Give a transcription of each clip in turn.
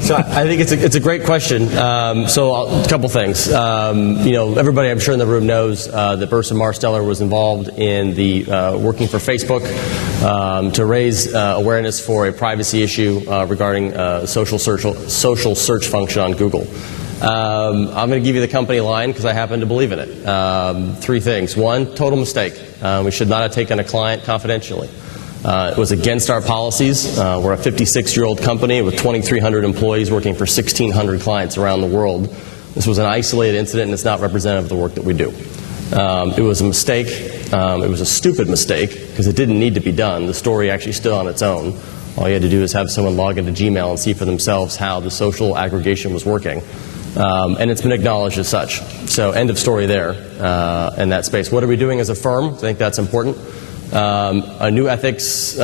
So I think it's a great question. A couple things. Everybody I'm sure in the room knows that Burson Marsteller was involved in the working for Facebook to raise awareness for a privacy issue regarding social search function on Google. I'm going to give you the company line because I happen to believe in it. Three things. One, total mistake. We should not have taken a client confidentially. It was against our policies. We're a 56-year-old company with 2,300 employees working for 1,600 clients around the world. This was an isolated incident, and it's not representative of the work that we do. It was a mistake. It was a stupid mistake because it didn't need to be done. The story actually stood on its own. All you had to do is have someone log into Gmail and see for themselves how the social aggregation was working. And it's been acknowledged as such. So end of story there in that space. What are we doing as a firm? I think that's important. A new ethics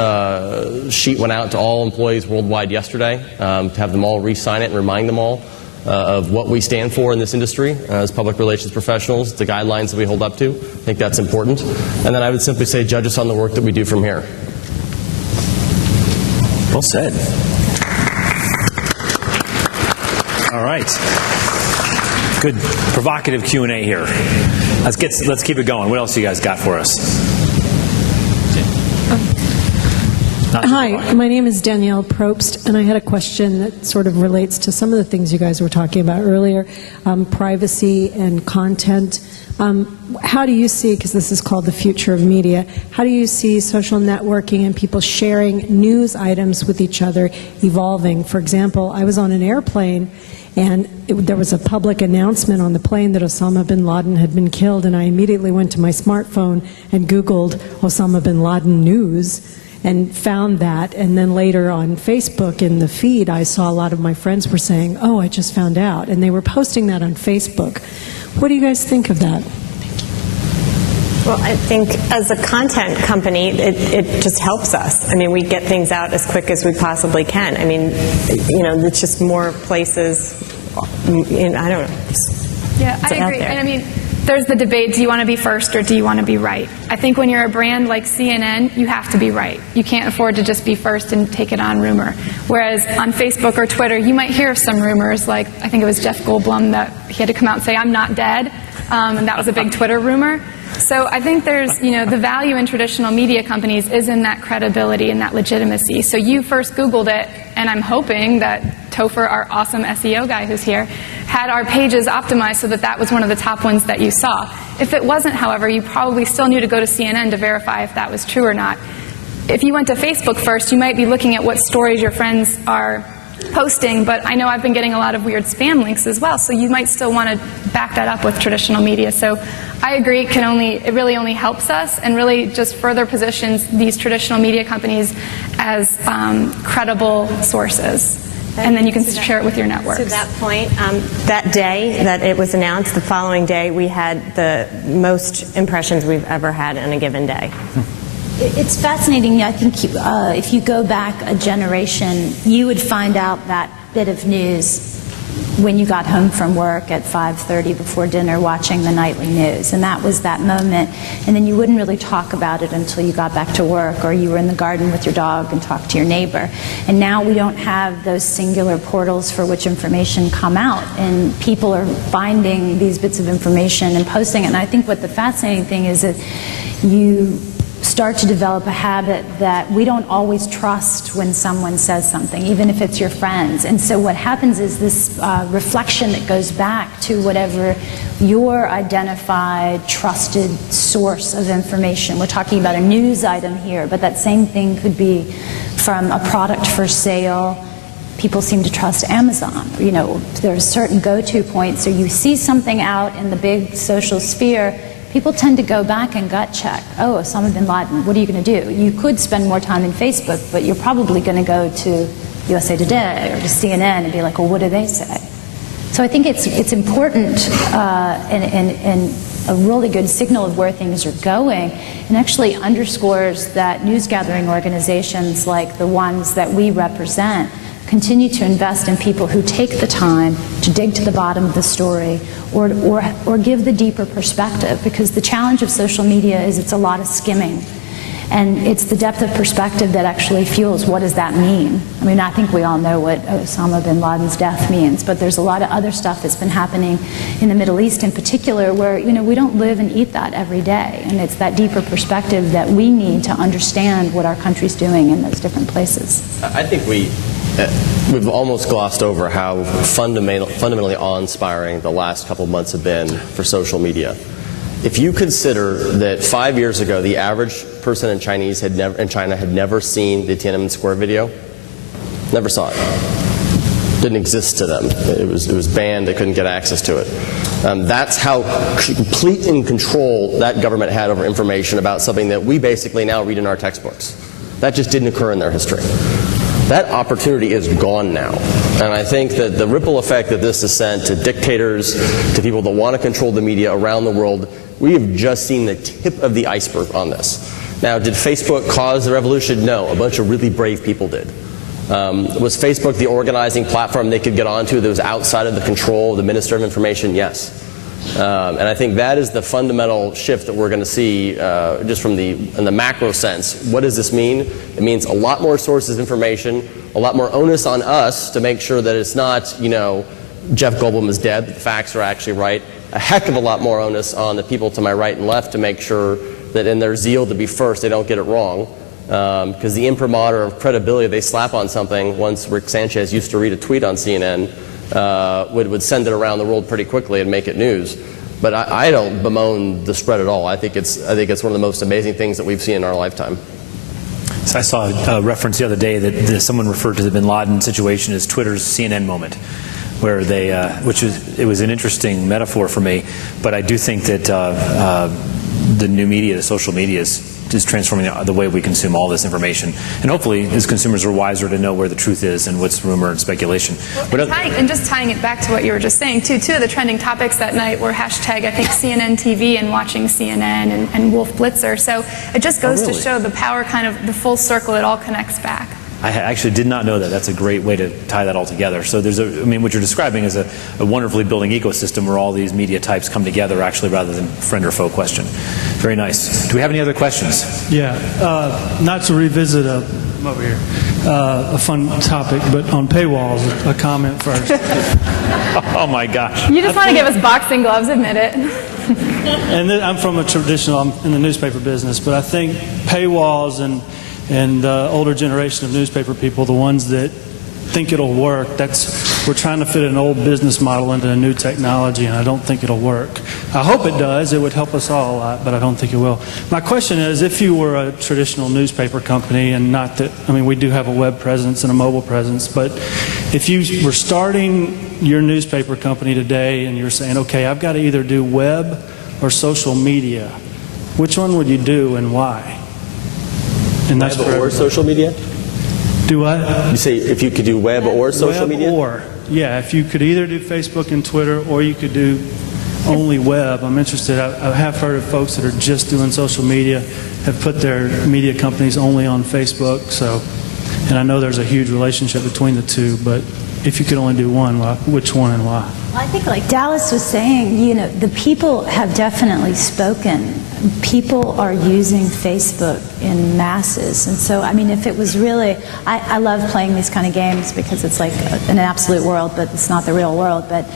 sheet went out to all employees worldwide yesterday to have them all re-sign it and remind them all of what we stand for in this industry as public relations professionals, the guidelines that we hold up to. I think that's important. And then I would simply say judge us on the work that we do from here. Well said. All right. Good provocative Q&A here. Let's keep it going. What else you guys got for us? Hi, my name is Danielle Probst, and I had a question that sort of relates to some of the things you guys were talking about earlier, privacy and content. How do you see, because this is called the future of media, how do you see social networking and people sharing news items with each other evolving? For example, I was on an airplane, and there was a public announcement on the plane that Osama bin Laden had been killed, and I immediately went to my smartphone and Googled Osama bin Laden news and found that, and then later on Facebook in the feed I saw a lot of my friends were saying, oh, I just found out, and they were posting that on Facebook. What do you guys think of that? Well, I think as a content company, it just helps us. I mean, we get things out as quick as we possibly can. I mean, it's just more places, I don't know. Yeah, I agree. And I mean, there's the debate, do you want to be first or do you want to be right? I think when you're a brand like CNN, you have to be right. You can't afford to just be first and take it on rumor. Whereas on Facebook or Twitter, you might hear some rumors, like I think it was Jeff Goldblum that he had to come out and say, I'm not dead, and that was a big Twitter rumor. So I think there's, the value in traditional media companies is in that credibility and that legitimacy. So you first Googled it, and I'm hoping that Topher, our awesome SEO guy who's here, had our pages optimized so that that was one of the top ones that you saw. If it wasn't, however, you probably still knew to go to CNN to verify if that was true or not. If you went to Facebook first, you might be looking at what stories your friends are posting, but I know I've been getting a lot of weird spam links as well, so you might still want to back that up with traditional media. So I agree, it really only helps us and really just further positions these traditional media companies as credible sources. And then you can share it with your networks. To that point, that day that it was announced, the following day, we had the most impressions we've ever had in a given day. It's fascinating. I think if you go back a generation, you would find out that bit of news when you got home from work at 5:30 before dinner watching the nightly news. And that was that moment. And then you wouldn't really talk about it until you got back to work or you were in the garden with your dog and talked to your neighbor. And now we don't have those singular portals for which information come out. And people are finding these bits of information and posting it. And I think what the fascinating thing is that you start to develop a habit that we don't always trust when someone says something, even if it's your friends. And so what happens is this reflection that goes back to whatever your identified, trusted source of information. We're talking about a news item here, but that same thing could be from a product for sale. People seem to trust Amazon. There's certain go-to points, so you see something out in the big social sphere, people tend to go back and gut check. Oh, Osama bin Laden, what are you going to do? You could spend more time in Facebook, but you're probably going to go to USA Today or to CNN and be like, well, what do they say? So I think it's important and a really good signal of where things are going, and actually underscores that news gathering organizations like the ones that we represent continue to invest in people who take the time to dig to the bottom of the story or give the deeper perspective, because the challenge of social media is it's a lot of skimming. And it's the depth of perspective that actually fuels what does that mean. I mean, I think we all know what Osama bin Laden's death means, but there's a lot of other stuff that's been happening in the Middle East in particular where, we don't live and eat that every day. And it's that deeper perspective that we need to understand what our country's doing in those different places. I think we've almost glossed over how fundamentally awe-inspiring the last couple of months have been for social media. If you consider that 5 years ago, the average person in China had never seen the Tiananmen Square video, never saw it. Didn't exist to them. It was banned. They couldn't get access to it. That's how complete in control that government had over information about something that we basically now read in our textbooks. That just didn't occur in their history. That opportunity is gone now. And I think that the ripple effect that this has sent to dictators, to people that want to control the media around the world, we have just seen the tip of the iceberg on this. Now, did Facebook cause the revolution? No. A bunch of really brave people did. Was Facebook the organizing platform they could get onto that was outside of the control of the Minister of Information? Yes. And I think that is the fundamental shift that we're going to see just in the macro sense. What does this mean? It means a lot more sources of information, a lot more onus on us to make sure that it's not, Jeff Goldblum is dead, that the facts are actually right. A heck of a lot more onus on the people to my right and left to make sure that in their zeal to be first, they don't get it wrong. Because the imprimatur of credibility they slap on something, once Rick Sanchez used to read a tweet on CNN, would send it around the world pretty quickly and make it news. But I don't bemoan the spread at all. I think it's one of the most amazing things that we've seen in our lifetime. So I saw a reference the other day that someone referred to the bin Laden situation as Twitter's CNN moment, where it was an interesting metaphor for me. But I do think that the new media, the social media, is transforming the way we consume all this information. And hopefully, as consumers are wiser to know where the truth is and what's rumor and speculation. And just tying it back to what you were just saying, two of the trending topics that night were hashtag, I think, CNN TV and watching CNN and Wolf Blitzer. So it just goes to show the power, kind of the full circle, it all connects back. I actually did not know that. That's a great way to tie that all together. So what you're describing is a wonderfully building ecosystem where all these media types come together actually rather than friend or foe question. Very nice. Do we have any other questions? Yeah, not to revisit a fun topic, but on paywalls, a comment first. Oh my gosh. You just want to give us boxing gloves, admit it. And I'm from I'm in the newspaper business, but I think paywalls and the older generation of newspaper people, the ones that think it'll work, we're trying to fit an old business model into a new technology, and I don't think it'll work. I hope it does. It would help us all a lot, but I don't think it will. My question is, if you were a traditional newspaper company, and not that, we do have a web presence and a mobile presence, but if you were starting your newspaper company today and you're saying, okay, I've got to either do web or social media, which one would you do and why? And that's web or social media? Do what? You say if you could do web or social media? Yeah, if you could either do Facebook and Twitter or you could do only web. I'm interested. I have heard of folks that are just doing social media, have put their media companies only on Facebook. And I know there's a huge relationship between the two, but if you could only do one, which one and why? Well, I think like Dallas was saying, the people have definitely spoken. People are using Facebook in masses. And so, if it was really, I love playing these kind of games because it's like an absolute world, but it's not the real world. But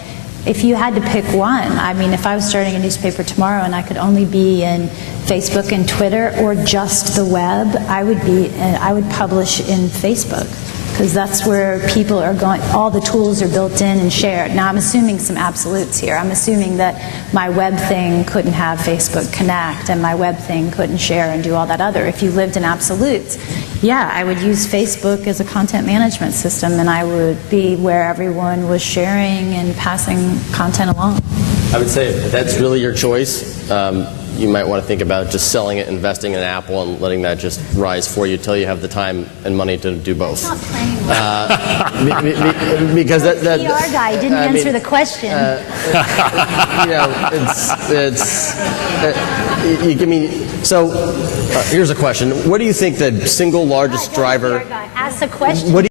if you had to pick one, if I was starting a newspaper tomorrow and I could only be in Facebook and Twitter or just the web, I would publish in Facebook. Because that's where people are going, all the tools are built in and shared. Now, I'm assuming some absolutes here. I'm assuming that my web thing couldn't have Facebook Connect, and my web thing couldn't share and do all that other. If you lived in absolutes, yeah, I would use Facebook as a content management system, and I would be where everyone was sharing and passing content along. I would say if that's really your choice, you might want to think about just selling it, investing in Apple, and letting that just rise for you until you have the time and money to do both. Not playing because that PR guy didn't answer the question. You give me. So here's a question: what do you think the single largest driver? Ask the question. What